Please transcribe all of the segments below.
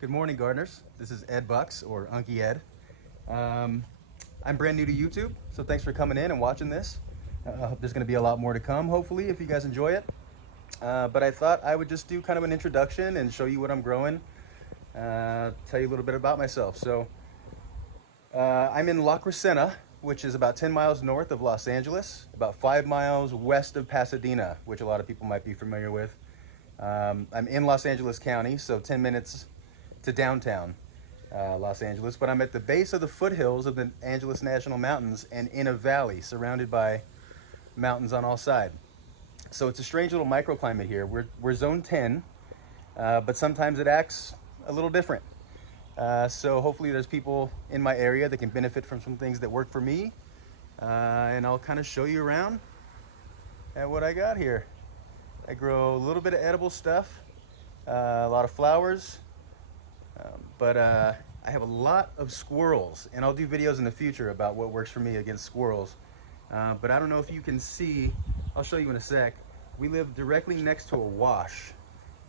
Good morning, gardeners. This is Ed Bucks, or Unkie Ed. I'm brand new to YouTube, so thanks for coming in and watching this. There's going to be a lot more to come, hopefully, if you guys enjoy it. But I thought I would just do kind of an introduction and show you what I'm growing, tell you a little bit about myself. So I'm in La Crescenta, which is about 10 miles north of Los Angeles, about 5 miles west of Pasadena, which a lot of people might be familiar with. I'm in Los Angeles County, so 10 minutes to downtown Los Angeles, but I'm at the base of the foothills of the Angeles National Mountains and in a valley surrounded by mountains on all sides. So it's a strange little microclimate here. We're zone 10, but sometimes it acts a little different. So hopefully there's people in my area that can benefit from some things that work for me. And I'll kind of show you around at what I got here. I grow a little bit of edible stuff, a lot of flowers, but I have a lot of squirrels, and I'll do videos in the future about what works for me against squirrels. But I don't know if you can see, I'll show you in a sec. We live directly next to a wash,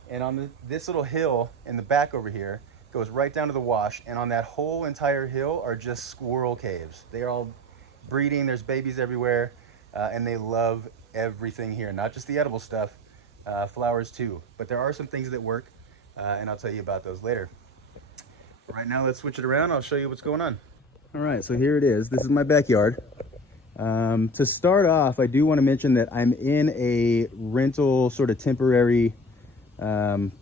and on this little hill in the back over here goes right down to the wash, and on that whole entire hill are just squirrel caves. They are all breeding, there's babies everywhere, and they love everything here, not just the edible stuff, flowers too. But there are some things that work, and I'll tell you about those later. Right now, let's switch it around. I'll show you what's going on. All right, so here it is. This is my backyard. To start off, I do want to mention that I'm in a rental sort of temporary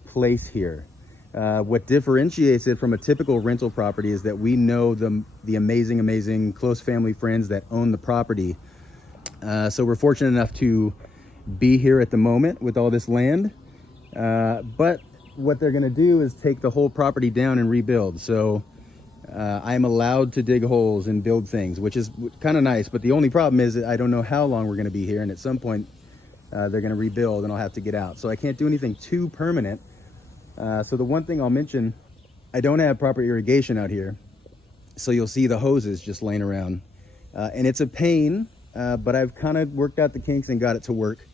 place here. What differentiates it from a typical rental property is that we know the amazing close family friends that own the property. So we're fortunate enough to be here at the moment with all this land. But what they're going to do is take the whole property down and rebuild. So I'm allowed to dig holes and build things, which is kind of nice. But the only problem is that I don't know how long we're going to be here, and at some point they're going to rebuild and I'll have to get out. So I can't do anything too permanent. So the one thing I'll mention, I don't have proper irrigation out here, so you'll see the hoses just laying around, and it's a pain, but I've kind of worked out the kinks and got it to work.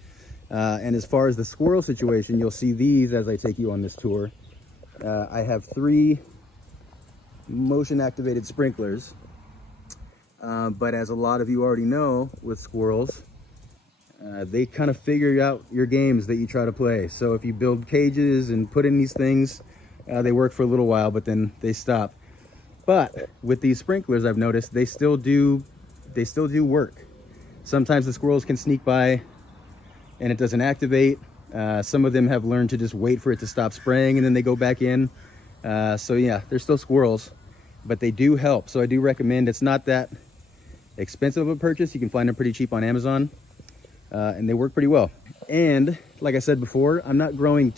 And as far as the squirrel situation, you'll see these as I take you on this tour. I have 3 motion activated sprinklers, but as a lot of you already know with squirrels, they kind of figure out your games that you try to play. So if you build cages and put in these things, they work for a little while, but then they stop. But with these sprinklers, I've noticed they still do work. Sometimes the squirrels can sneak by and it doesn't activate. Some of them have learned to just wait for it to stop spraying and then they go back in. So yeah, they're still squirrels, but they do help. So I do recommend, it's not that expensive of a purchase. You can find them pretty cheap on Amazon, and they work pretty well. And like I said before, I'm not growing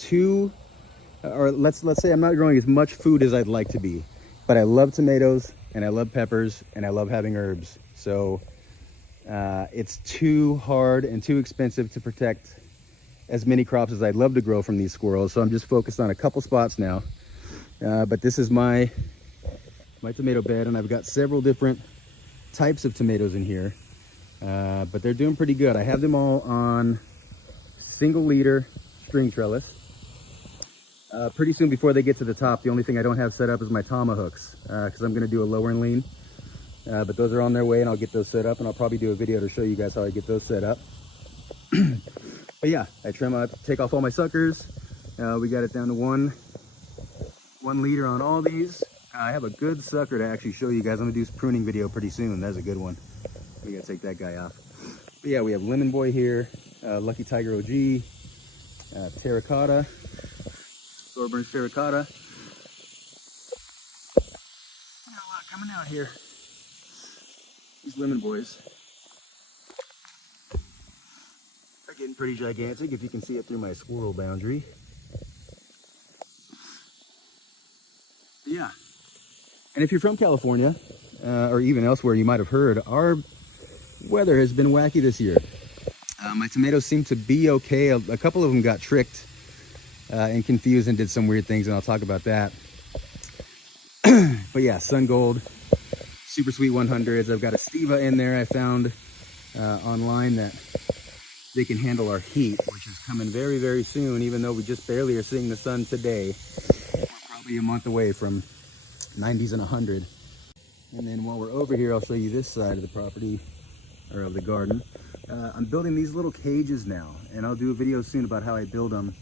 let's say I'm not growing as much food as I'd like to be, but I love tomatoes and I love peppers and I love having herbs. So it's too hard and too expensive to protect as many crops as I'd love to grow from these squirrels. So I'm just focused on a couple spots now. But this is my tomato bed, and I've got several different types of tomatoes in here. But they're doing pretty good. I have them all on single leader string trellis. Pretty soon before they get to the top, the only thing I don't have set up is my tomahawks, because I'm going to do a lower and lean. But those are on their way, and I'll get those set up, and I'll probably do a video to show you guys how I get those set up. But yeah, I take off all my suckers. We got it down to one leader on all these. I have a good sucker to actually show you guys. I'm gonna do this pruning video pretty soon. That's a good one. We gotta take that guy off. But yeah, we have Lemon Boy here, Lucky Tiger OG, Terracotta, Thorburns Terracotta. Got a lot coming out here. These Lemon Boys are getting pretty gigantic, if you can see it through my squirrel boundary. Yeah, and if you're from California, or even elsewhere, you might have heard, our weather has been wacky this year. My tomatoes seem to be okay. A couple of them got tricked and confused and did some weird things, and I'll talk about that. But yeah, Sun Gold, Super Sweet 100s. I've got a Stiva in there I found online that they can handle our heat, which is coming very soon, even though we just barely are seeing the sun today. We're exactly a month away from 90s and 100. And then while we're over here, I'll show you this side of the property, or of the garden. I'm building these little cages now, and I'll do a video soon about how I build them.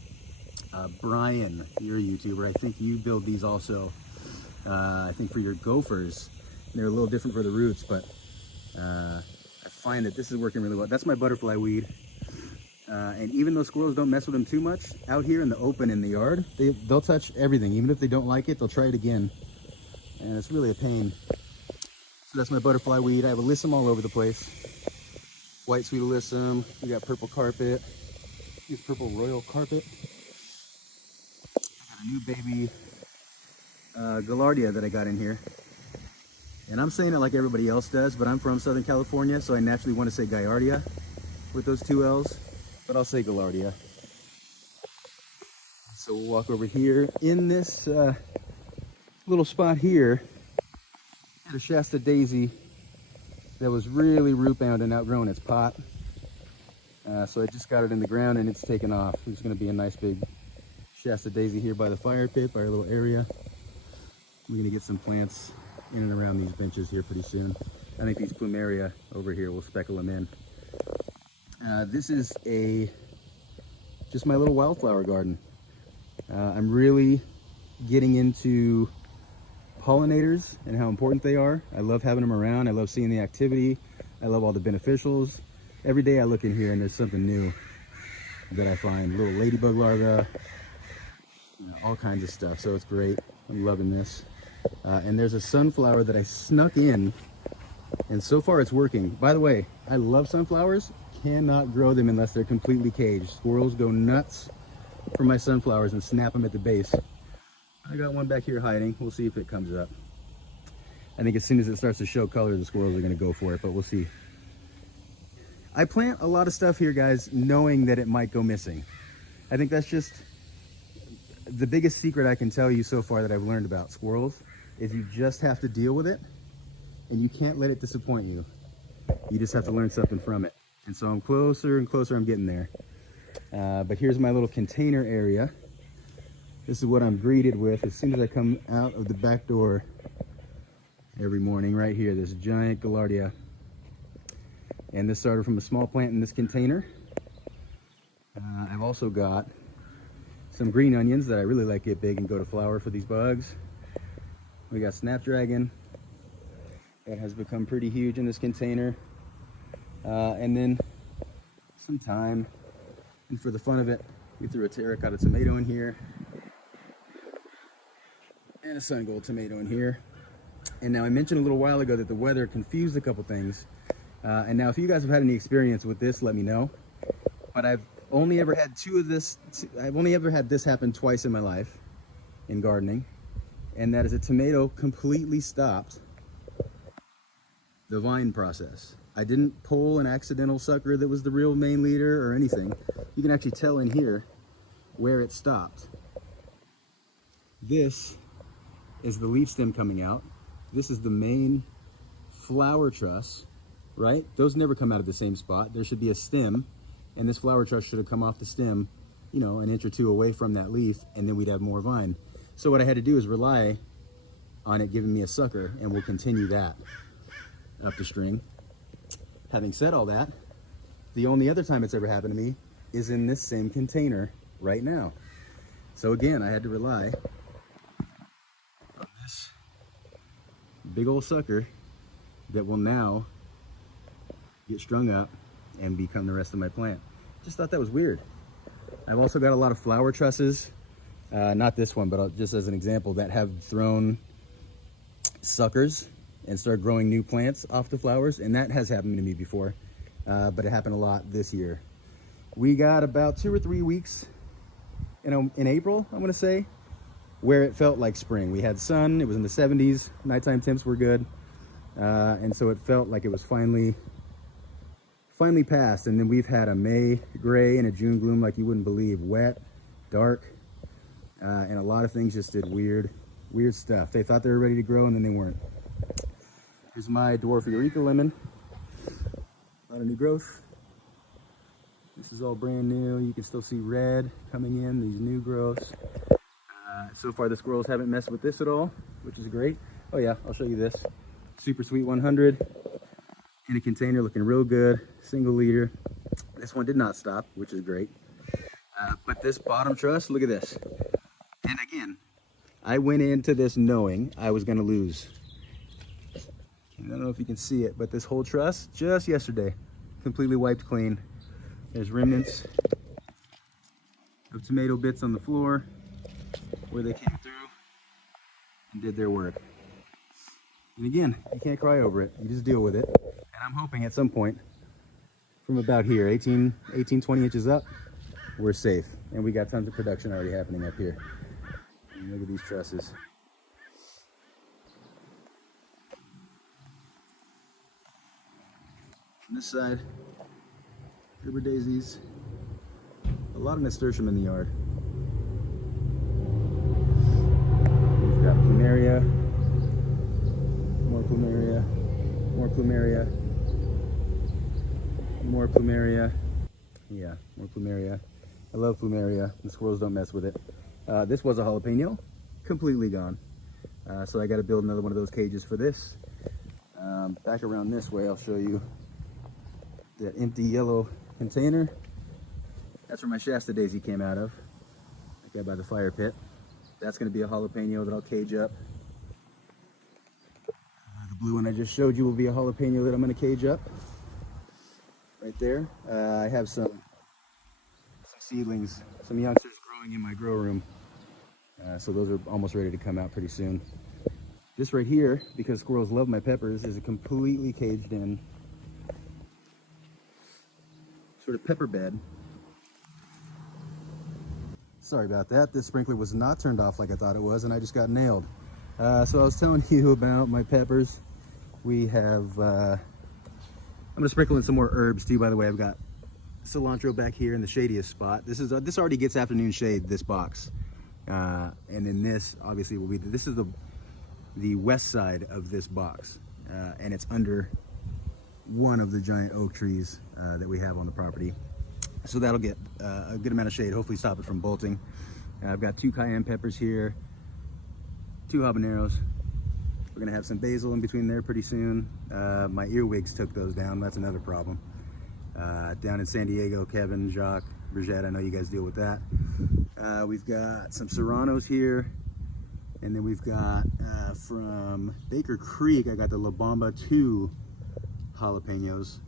Brian, you're a YouTuber, I think you build these also. I think for your gophers. They're a little different for the roots, but I find that this is working really well. That's my butterfly weed. And even though squirrels don't mess with them too much, out here in the open in the yard, they'll touch everything. Even if they don't like it, they'll try it again. And it's really a pain. So that's my butterfly weed. I have alyssum all over the place. White sweet alyssum. We got purple carpet. Here's purple royal carpet. I got a new baby gaillardia that I got in here. And I'm saying it like everybody else does, but I'm from Southern California, so I naturally want to say gaillardia with those two L's, but I'll say gaillardia. So we'll walk over here. In this little spot here, I had a Shasta daisy that was really root bound and outgrown its pot. So I just got it in the ground and it's taken off. There's going to be a nice big Shasta daisy here by the fire pit, by our little area. We're going to get some plants in and around these benches here pretty soon. I think these plumeria over here will speckle them in. This is just my little wildflower garden. I'm really getting into pollinators and how important they are. I love having them around. I love seeing the activity. I love all the beneficials. Every day I look in here and there's something new that I find. Little ladybug larvae, all kinds of stuff. So it's great. I'm loving this. And there's a sunflower that I snuck in, and so far it's working. By the way, I love sunflowers. Cannot grow them unless they're completely caged. Squirrels go nuts for my sunflowers and snap them at the base. I got one back here hiding. We'll see if it comes up. I think as soon as it starts to show color, the squirrels are going to go for it, but we'll see. I plant a lot of stuff here, guys, knowing that it might go missing. I think that's just the biggest secret I can tell you so far that I've learned about squirrels, is you just have to deal with it, and you can't let it disappoint you. You just have to learn something from it. And so I'm closer and closer, I'm getting there. But here's my little container area. This is what I'm greeted with as soon as I come out of the back door every morning. Right here, this giant gaillardia. And this started from a small plant in this container. I've also got some green onions that I really like get big and go to flower for these bugs. We got snapdragon that has become pretty huge in this container. And then some thyme. And for the fun of it, we threw a terracotta tomato in here. And a sun gold tomato in here. And now I mentioned a little while ago that the weather confused a couple things. And now if you guys have had any experience with this, let me know. But I've only ever had I've only ever had this happen twice in my life in gardening. And that is a tomato completely stopped the vine process. I didn't pull an accidental sucker that was the real main leader or anything. You can actually tell in here where it stopped. This is the leaf stem coming out. This is the main flower truss, right? Those never come out of the same spot. There should be a stem, and this flower truss should have come off the stem, an inch or two away from that leaf, and then we'd have more vine. So what I had to do is rely on it giving me a sucker, and we'll continue that up the string. Having said all that, the only other time it's ever happened to me is in this same container right now. So again, I had to rely on this big old sucker that will now get strung up and become the rest of my plant. Just thought that was weird. I've also got a lot of flower trusses, not this one, but just as an example, that have thrown suckers and start growing new plants off the flowers, and that has happened to me before, but it happened a lot this year. We got about 2 or 3 weeks in April, I'm gonna say, where it felt like spring. We had sun, it was in the 70s, nighttime temps were good, and so it felt like it was finally passed. And then we've had a May gray and a June gloom like you wouldn't believe, wet, dark, and a lot of things just did weird stuff. They thought they were ready to grow and then they weren't. Here's my dwarf Eureka lemon. A lot of new growth. This is all brand new. You can still see red coming in, these new growths. So far the squirrels haven't messed with this at all, which is great. Oh yeah, I'll show you this. Super Sweet 100 in a container, looking real good, single liter. This one did not stop, which is great. But this bottom truss, look at this. And again, I went into this knowing I was gonna lose. I don't know if you can see it, but this whole truss, just yesterday, completely wiped clean. There's remnants of tomato bits on the floor where they came through and did their work. And again, you can't cry over it, you just deal with it. And I'm hoping at some point, from about here, 18, 20 inches up, we're safe. And we got tons of production already happening up here. And look at these trusses. On this side, Gerber daisies, a lot of nasturtium in the yard. We've got plumeria, more plumeria, more plumeria, more plumeria. Yeah, more plumeria. I love plumeria. The squirrels don't mess with it. This was a jalapeno, completely gone. So I got to build another one of those cages for this. Back around this way, I'll show you that empty yellow container. That's where my Shasta daisy came out of. That guy by the fire pit. That's going to be a jalapeno that I'll cage up. The blue one I just showed you will be a jalapeno that I'm going to cage up. Right there. I have some seedlings, some youngsters growing in my grow room. So those are almost ready to come out pretty soon. This right here, because squirrels love my peppers, is a completely caged in sort of pepper bed. Sorry about that. This sprinkler was not turned off like I thought it was, and I just got nailed. So I was telling you about my peppers. We have, I'm gonna sprinkle in some more herbs too, by the way. I've got cilantro back here in the shadiest spot. This already gets afternoon shade, this box. And then this obviously will be, this is the west side of this box. And it's under one of the giant oak trees that we have on the property. So that'll get a good amount of shade, hopefully stop it from bolting. I've got 2 cayenne peppers here, 2 habaneros. We're gonna have some basil in between there pretty soon. My earwigs took those down, that's another problem. Down in San Diego, Kevin, Jacques, Brigitte, I know you guys deal with that. We've got some serranos here. And then we've got from Baker Creek, I got the La Bamba 2 jalapenos.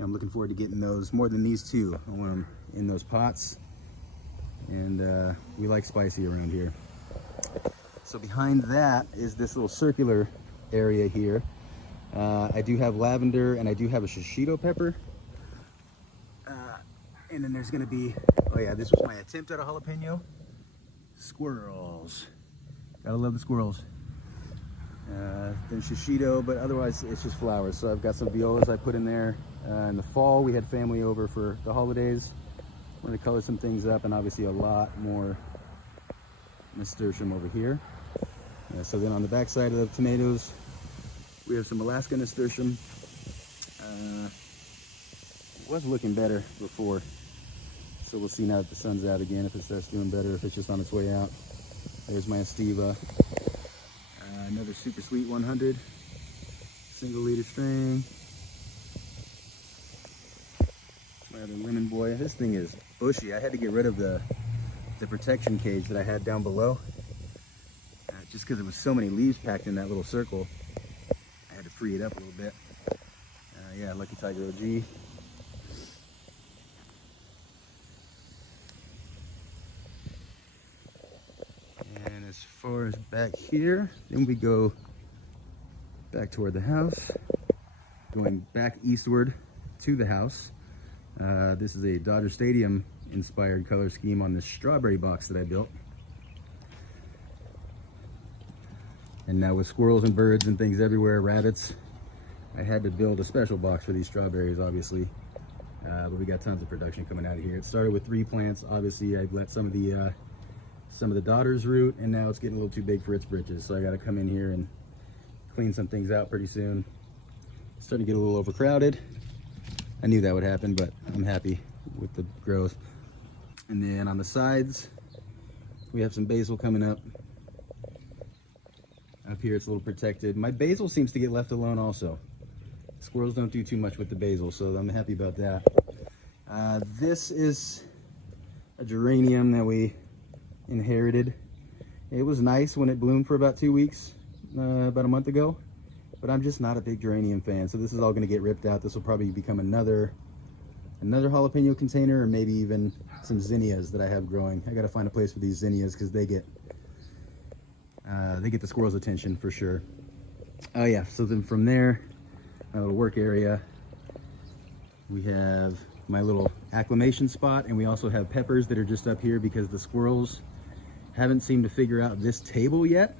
I'm looking forward to getting those more than these 2. I want them in those pots. And we like spicy around here. So behind that is this little circular area here. I do have lavender and I do have a shishito pepper. And then there's gonna be, oh yeah, this was my attempt at a jalapeno. Squirrels. Gotta love the squirrels. Then shishito, but otherwise it's just flowers. So I've got some violas I put in there. In the fall, we had family over for the holidays. Wanted to color some things up, and obviously a lot more nasturtium over here. So then on the back side of the tomatoes, we have some Alaska nasturtium. It was looking better before, so we'll see now that the sun's out again if it starts doing better, if it's just on its way out. There's my Estiva. Another Super Sweet 100, single liter string. My other lemon boy. This thing is bushy. I had to get rid of the protection cage that I had down below, just because there was so many leaves packed in that little circle. I had to free it up a little bit. Yeah, Lucky Tiger OG. And as far as back here, then we go back toward the house. Going back eastward to the house. This is a Dodger Stadium inspired color scheme on this strawberry box that I built. And now with squirrels and birds and things everywhere, rabbits, I had to build a special box for these strawberries, obviously. But we got tons of production coming out of here. It started with 3 plants. Obviously, I let some of the daughters root, and now it's getting a little too big for its britches. So I got to come in here and clean some things out pretty soon. It's starting to get a little overcrowded. I knew that would happen, but I'm happy with the growth. And then on the sides, We have some basil coming up. Up here it's a little protected. My basil seems to get left alone also. Squirrels don't do too much with the basil, so I'm happy about that. This is a geranium that we inherited. It was nice when it bloomed for about 2 weeks, about a month ago, but I'm just not a big geranium fan, so this is all going to get ripped out. This will probably become another jalapeno container, or maybe even some zinnias that I have growing. I got to find a place for these zinnias because they get the squirrels' attention for sure. Oh yeah, so then from there, my little work area, we have my little acclimation spot, and we also have peppers that are just up here because the squirrels haven't seemed to figure out this table yet.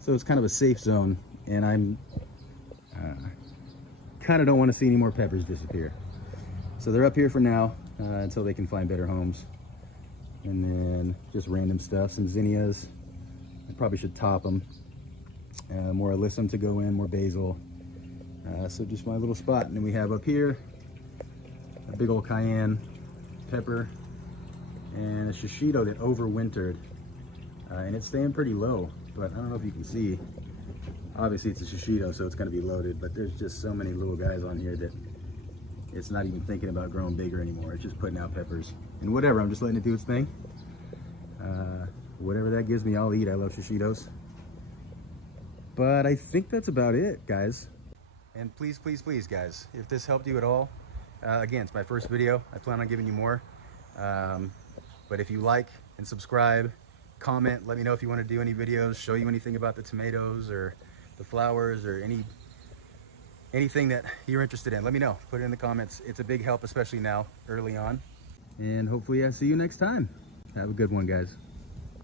So it's kind of a safe zone, and I'm kind of don't want to see any more peppers disappear. So they're up here for now until they can find better homes. And then just random stuff, some zinnias. I probably should top them. More alyssum to go in, more basil. So just my little spot. And then we have up here a big old cayenne pepper and a shishito that overwintered. And it's staying pretty low, but I don't know if you can see. Obviously it's a shishito, so it's gonna be loaded, but there's just so many little guys on here that it's not even thinking about growing bigger anymore. It's just putting out peppers. And whatever, I'm just letting it do its thing. Whatever that gives me, I'll eat. I love shishitos. But I think that's about it, guys. And please, please, please, guys, if this helped you at all, again, it's my first video. I plan on giving you more. But if you like and subscribe, comment, let me know if you want to do any videos, show you anything about the tomatoes or the flowers or anything that you're interested in. Let me know. Put it in the comments. It's a big help, especially now, early on. And hopefully I see you next time. Have a good one, guys.